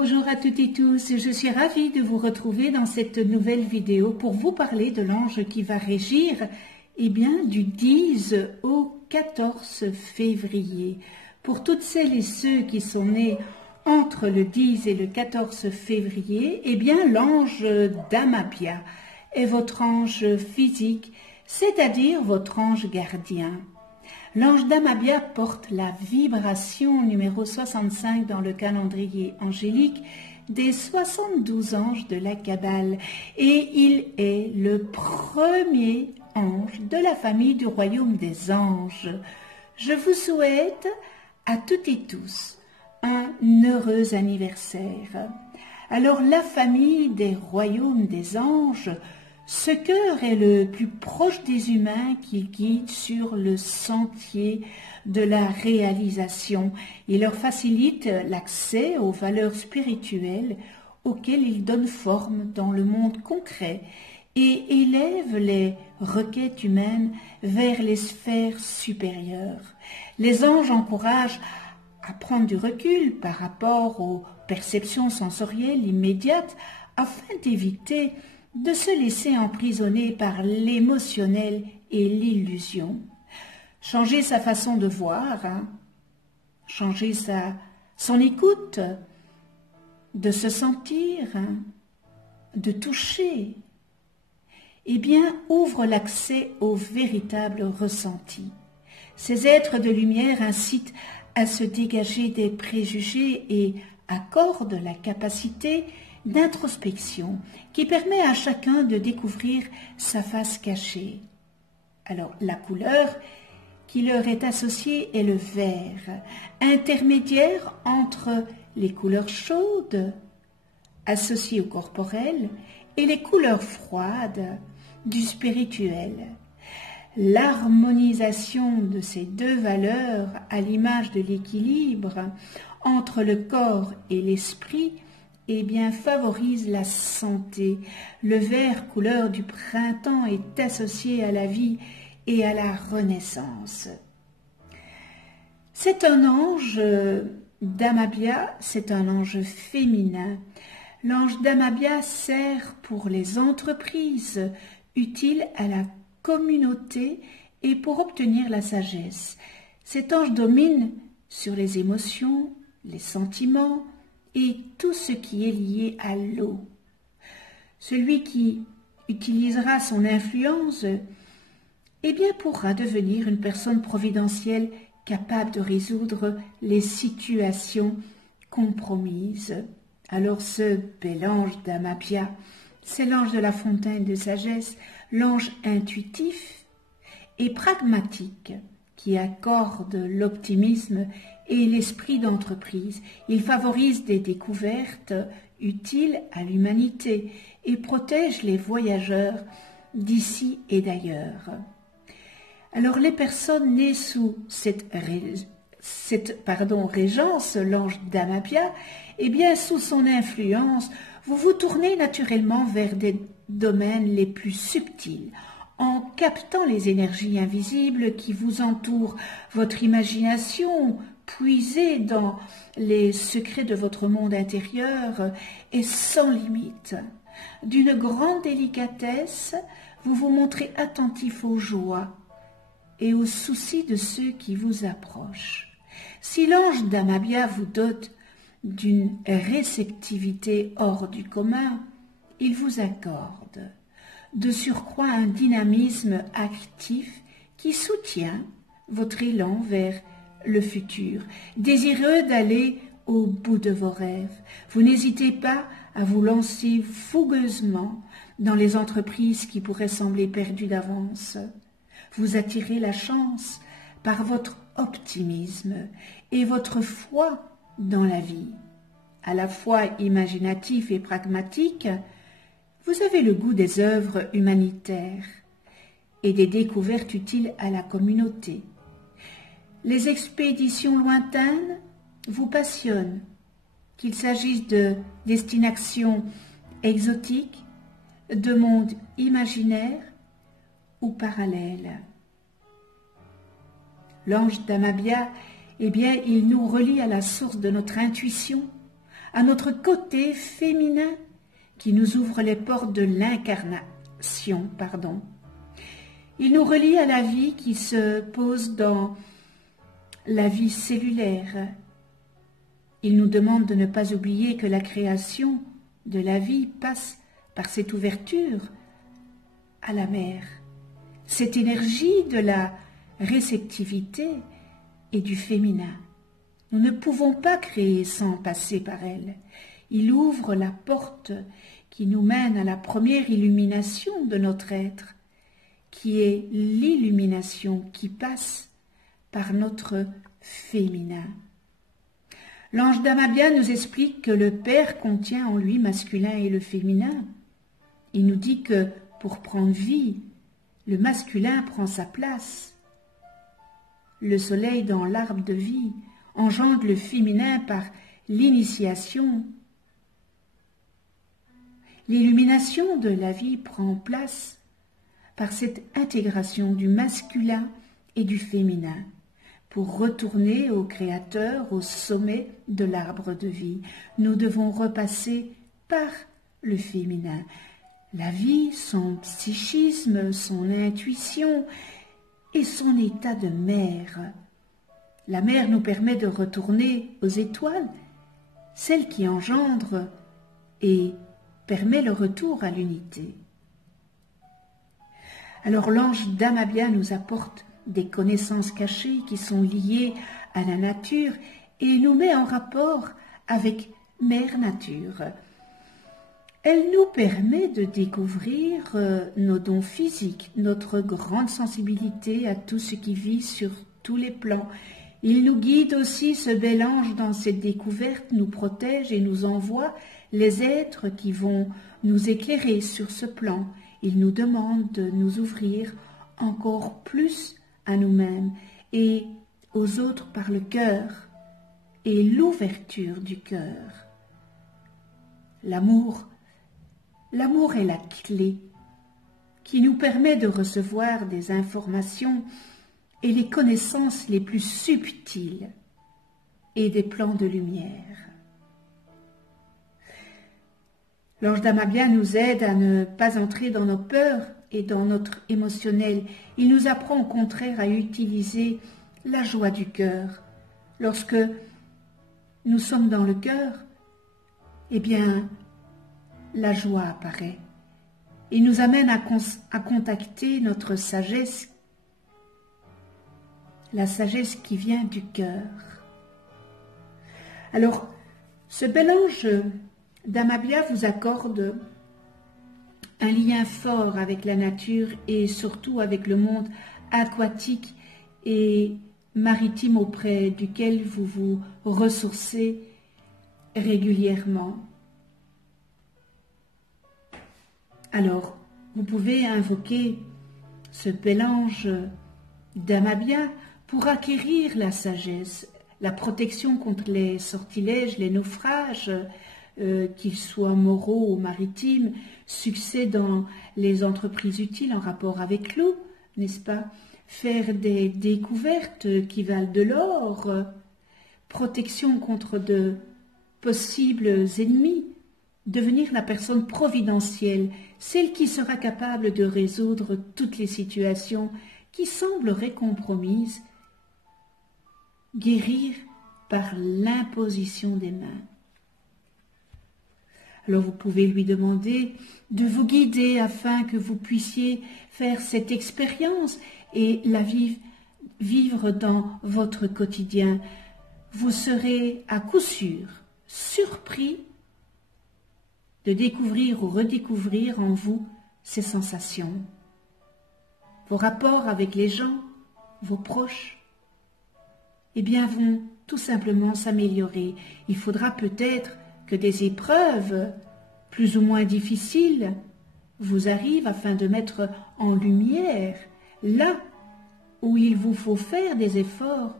Bonjour à toutes et tous, je suis ravie de vous retrouver dans cette nouvelle vidéo pour vous parler de l'ange qui va régir du 10 au 14 février. Pour toutes celles et ceux qui sont nés entre le 10 et le 14 février, l'ange d'Amabia est votre ange physique, c'est-à-dire votre ange gardien. L'ange d'Amabia porte la vibration numéro 65 dans le calendrier angélique des 72 anges de la Kabbale et il est le premier ange de la famille du royaume des anges. Je vous souhaite à toutes et tous un heureux anniversaire. Alors la famille des royaumes des anges, ce cœur est le plus proche des humains qu'il guide sur le sentier de la réalisation. Il leur facilite l'accès aux valeurs spirituelles auxquelles il donne forme dans le monde concret et élève les requêtes humaines vers les sphères supérieures. Les anges encouragent à prendre du recul par rapport aux perceptions sensorielles immédiates afin d'éviter de se laisser emprisonner par l'émotionnel et l'illusion. Changer sa façon de voir, changer son écoute, de se sentir, de toucher, ouvre l'accès au véritable ressenti. Ces êtres de lumière incitent à se dégager des préjugés et accordent la capacité d'introspection qui permet à chacun de découvrir sa face cachée. Alors, la couleur qui leur est associée est le vert, intermédiaire entre les couleurs chaudes, associées au corporel, et les couleurs froides du spirituel. L'harmonisation de ces deux valeurs à l'image de l'équilibre entre le corps et l'esprit favorise la santé. Le vert, couleur du printemps, est associé à la vie et à la renaissance. C'est un ange d'Amabia, c'est un ange féminin. L'ange d'Amabia sert pour les entreprises, utile à la communauté et pour obtenir la sagesse. Cet ange domine sur les émotions, les sentiments, et tout ce qui est lié à l'eau. Celui qui utilisera son influence pourra devenir une personne providentielle capable de résoudre les situations compromises. Alors ce bel ange d'Amabia, c'est l'ange de la fontaine de sagesse, l'ange intuitif et pragmatique qui accorde l'optimisme et l'esprit d'entreprise. Il favorise des découvertes utiles à l'humanité et protège les voyageurs d'ici et d'ailleurs. Alors les personnes nées sous cette régence, l'ange d'Amabia, sous son influence, vous vous tournez naturellement vers des domaines les plus subtils, en captant les énergies invisibles qui vous entourent. Votre imagination, puisée dans les secrets de votre monde intérieur, est sans limite. D'une grande délicatesse, vous vous montrez attentif aux joies et aux soucis de ceux qui vous approchent. Si l'ange d'Amabia vous dote d'une réceptivité hors du commun, il vous accorde de surcroît un dynamisme actif qui soutient votre élan vers le futur, désireux d'aller au bout de vos rêves. Vous n'hésitez pas à vous lancer fougueusement dans les entreprises qui pourraient sembler perdues d'avance. Vous attirez la chance par votre optimisme et votre foi dans la vie. À la fois imaginatif et pragmatique, vous avez le goût des œuvres humanitaires et des découvertes utiles à la communauté. Les expéditions lointaines vous passionnent, qu'il s'agisse de destinations exotiques, de mondes imaginaires ou parallèles. L'ange d'Amabia, il nous relie à la source de notre intuition, à notre côté féminin qui nous ouvre les portes de l'incarnation. Il nous relie à la vie qui se pose dans la vie cellulaire. Il nous demande de ne pas oublier que la création de la vie passe par cette ouverture à la mère, cette énergie de la réceptivité et du féminin. Nous ne pouvons pas créer sans passer par elle. Il ouvre la porte qui nous mène à la première illumination de notre être, qui est l'illumination qui passe par notre féminin. L'ange Damabia nous explique que le Père contient en lui masculin et le féminin. Il nous dit que pour prendre vie, le masculin prend sa place. Le soleil dans l'arbre de vie engendre le féminin par l'initiation. L'illumination de la vie prend place par cette intégration du masculin et du féminin pour retourner au Créateur, au sommet de l'arbre de vie. Nous devons repasser par le féminin. La vie, son psychisme, son intuition et son état de mère. La mère nous permet de retourner aux étoiles, celle qui engendre et permet le retour à l'unité. Alors l'ange Damabia nous apporte des connaissances cachées qui sont liées à la nature et nous met en rapport avec Mère Nature. Elle nous permet de découvrir nos dons physiques, notre grande sensibilité à tout ce qui vit sur tous les plans. Il nous guide aussi, ce bel ange, dans cette découverte, nous protège et nous envoie les êtres qui vont nous éclairer sur ce plan. Il nous demande de nous ouvrir encore plus à nous-mêmes et aux autres par le cœur et l'ouverture du cœur. L'amour est la clé qui nous permet de recevoir des informations et les connaissances les plus subtiles et des plans de lumière. L'ange Damabia nous aide à ne pas entrer dans nos peurs et dans notre émotionnel. Il nous apprend au contraire à utiliser la joie du cœur. Lorsque nous sommes dans le cœur, eh bien, la joie apparaît et nous amène à contacter notre sagesse, la sagesse qui vient du cœur. Alors, ce bel ange Damabia vous accorde un lien fort avec la nature et surtout avec le monde aquatique et maritime auprès duquel vous vous ressourcez régulièrement. Alors, vous pouvez invoquer ce bel ange Damabia pour acquérir la sagesse, la protection contre les sortilèges, les naufrages, qu'ils soient moraux ou maritimes, succès dans les entreprises utiles en rapport avec l'eau, n'est-ce pas? Faire des découvertes qui valent de l'or, protection contre de possibles ennemis, devenir la personne providentielle, celle qui sera capable de résoudre toutes les situations qui sembleraient compromises, guérir par l'imposition des mains. Alors vous pouvez lui demander de vous guider afin que vous puissiez faire cette expérience et la vivre dans votre quotidien. Vous serez à coup sûr surpris de découvrir ou redécouvrir en vous ces sensations. Vos rapports avec les gens, vos proches, eh bien vont tout simplement s'améliorer. Il faudra peut-être que des épreuves plus ou moins difficiles vous arrivent afin de mettre en lumière là où il vous faut faire des efforts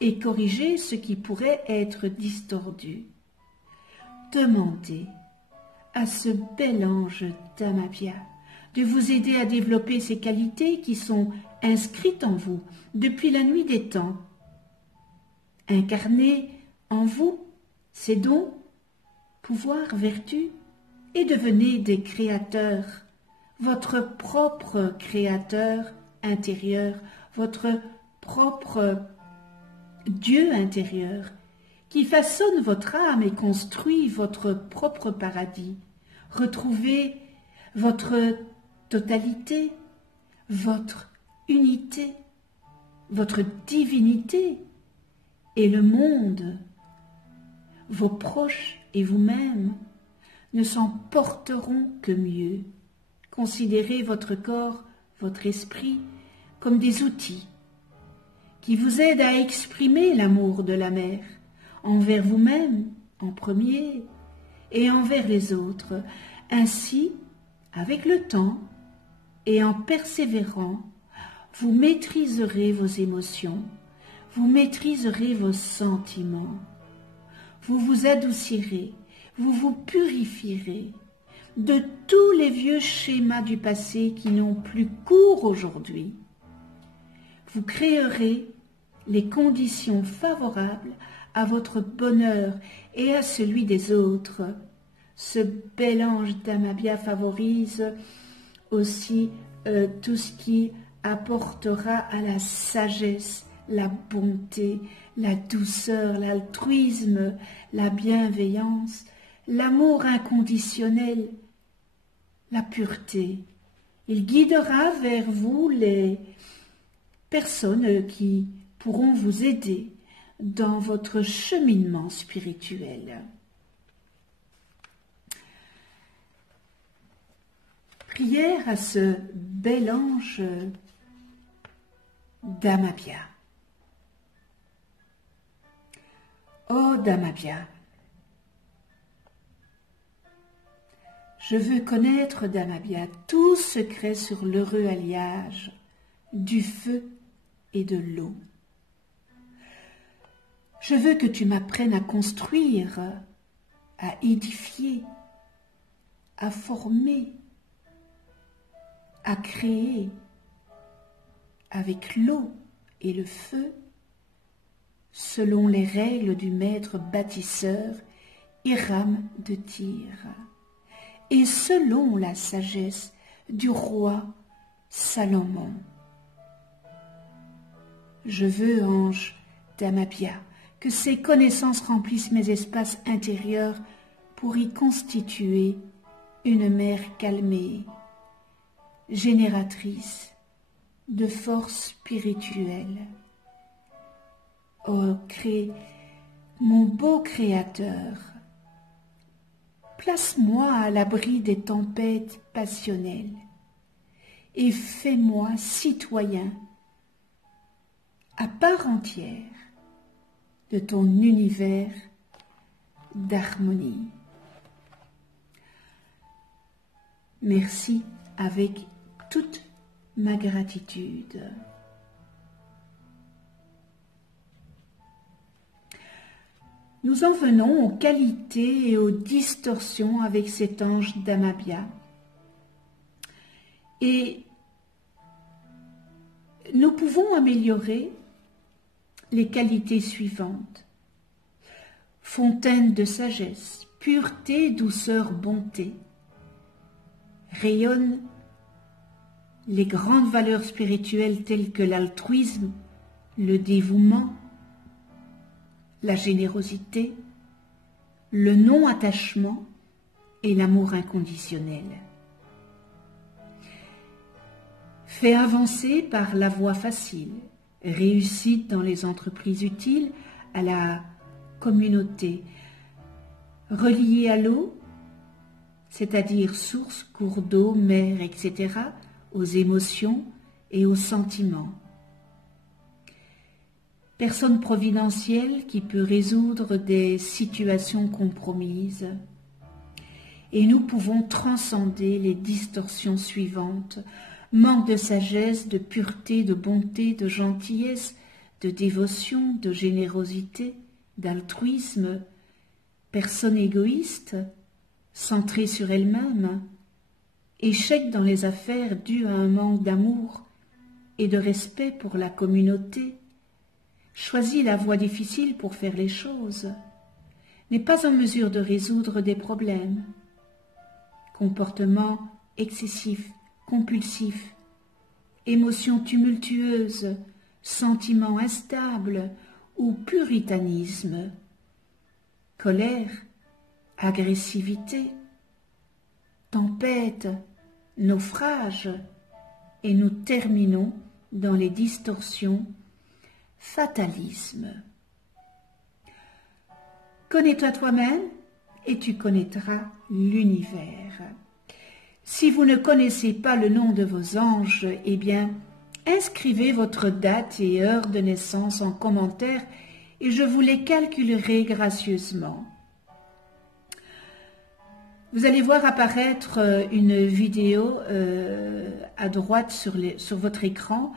et corriger ce qui pourrait être distordu. Demandez à ce bel ange Damabia de vous aider à développer ces qualités qui sont inscrites en vous depuis la nuit des temps. Incarner en vous ces dons pouvoir, vertu, et devenez des créateurs, votre propre créateur intérieur, votre propre Dieu intérieur, qui façonne votre âme et construit votre propre paradis. Retrouvez votre totalité, votre unité, votre divinité et le monde, vos proches et vous-même ne s'en porteront que mieux. Considérez votre corps, votre esprit comme des outils qui vous aident à exprimer l'amour de la mère envers vous-même en premier et envers les autres. Ainsi, avec le temps et en persévérant, vous maîtriserez vos émotions, vous maîtriserez vos sentiments, vous vous adoucirez, vous vous purifierez de tous les vieux schémas du passé qui n'ont plus cours aujourd'hui. Vous créerez les conditions favorables à votre bonheur et à celui des autres. Ce bel ange d'Amabia favorise aussi tout ce qui apportera à la sagesse, la bonté, la douceur, l'altruisme, la bienveillance, l'amour inconditionnel, la pureté. Il guidera vers vous les personnes qui pourront vous aider dans votre cheminement spirituel. Prière à ce bel ange d'Amabia. Ô d'Amabia, je veux connaître d'Amabia tout secret sur l'heureux alliage du feu et de l'eau. Je veux que tu m'apprennes à construire, à édifier, à former, à créer avec l'eau et le feu, selon les règles du maître bâtisseur Hiram de Tyr, et selon la sagesse du roi Salomon. Je veux, ange d'Amabia, que ces connaissances remplissent mes espaces intérieurs pour y constituer une mère calmée, génératrice de force spirituelle. Ô mon beau Créateur, place-moi à l'abri des tempêtes passionnelles et fais-moi citoyen à part entière de ton univers d'harmonie. Merci avec toute ma gratitude. Nous en venons aux qualités et aux distorsions avec cet ange d'Amabia. Et nous pouvons améliorer les qualités suivantes. Fontaine de sagesse, pureté, douceur, bonté. Rayonnent les grandes valeurs spirituelles telles que l'altruisme, le dévouement, la générosité, le non-attachement et l'amour inconditionnel. Fait avancer par la voie facile, réussite dans les entreprises utiles à la communauté, reliée à l'eau, c'est-à-dire source, cours d'eau, mer, etc., aux émotions et aux sentiments. Personne providentielle qui peut résoudre des situations compromises. Et nous pouvons transcender les distorsions suivantes: manque de sagesse, de pureté, de bonté, de gentillesse, de dévotion, de générosité, d'altruisme, personne égoïste, centrée sur elle-même, échec dans les affaires dû à un manque d'amour et de respect pour la communauté, choisit la voie difficile pour faire les choses, n'est pas en mesure de résoudre des problèmes. Comportement excessif, compulsif, émotions tumultueuses, sentiments instables ou puritanisme, colère, agressivité, tempête, naufrage, et nous terminons dans les distorsions, fatalisme. Connais-toi toi-même et tu connaîtras l'univers. Si vous ne connaissez pas le nom de vos anges, eh bien, inscrivez votre date et heure de naissance en commentaire et je vous les calculerai gracieusement. Vous allez voir apparaître une vidéo à droite sur votre écran.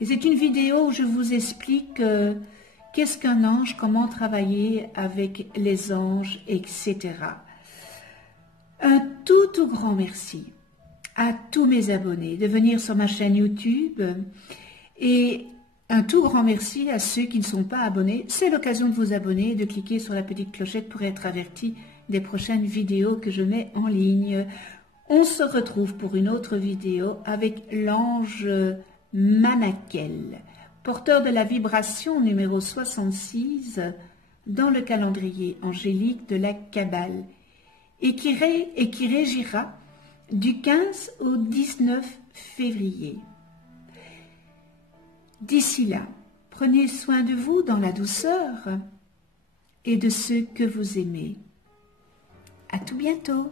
Et c'est une vidéo où je vous explique qu'est-ce qu'un ange, comment travailler avec les anges, etc. Un tout grand merci à tous mes abonnés de venir sur ma chaîne YouTube et un tout grand merci à ceux qui ne sont pas abonnés. C'est l'occasion de vous abonner et de cliquer sur la petite clochette pour être averti des prochaines vidéos que je mets en ligne. On se retrouve pour une autre vidéo avec l'ange Manakel, porteur de la vibration numéro 66 dans le calendrier angélique de la Kabbale et qui régira du 15 au 19 février. D'ici là, prenez soin de vous dans la douceur et de ceux que vous aimez. À tout bientôt.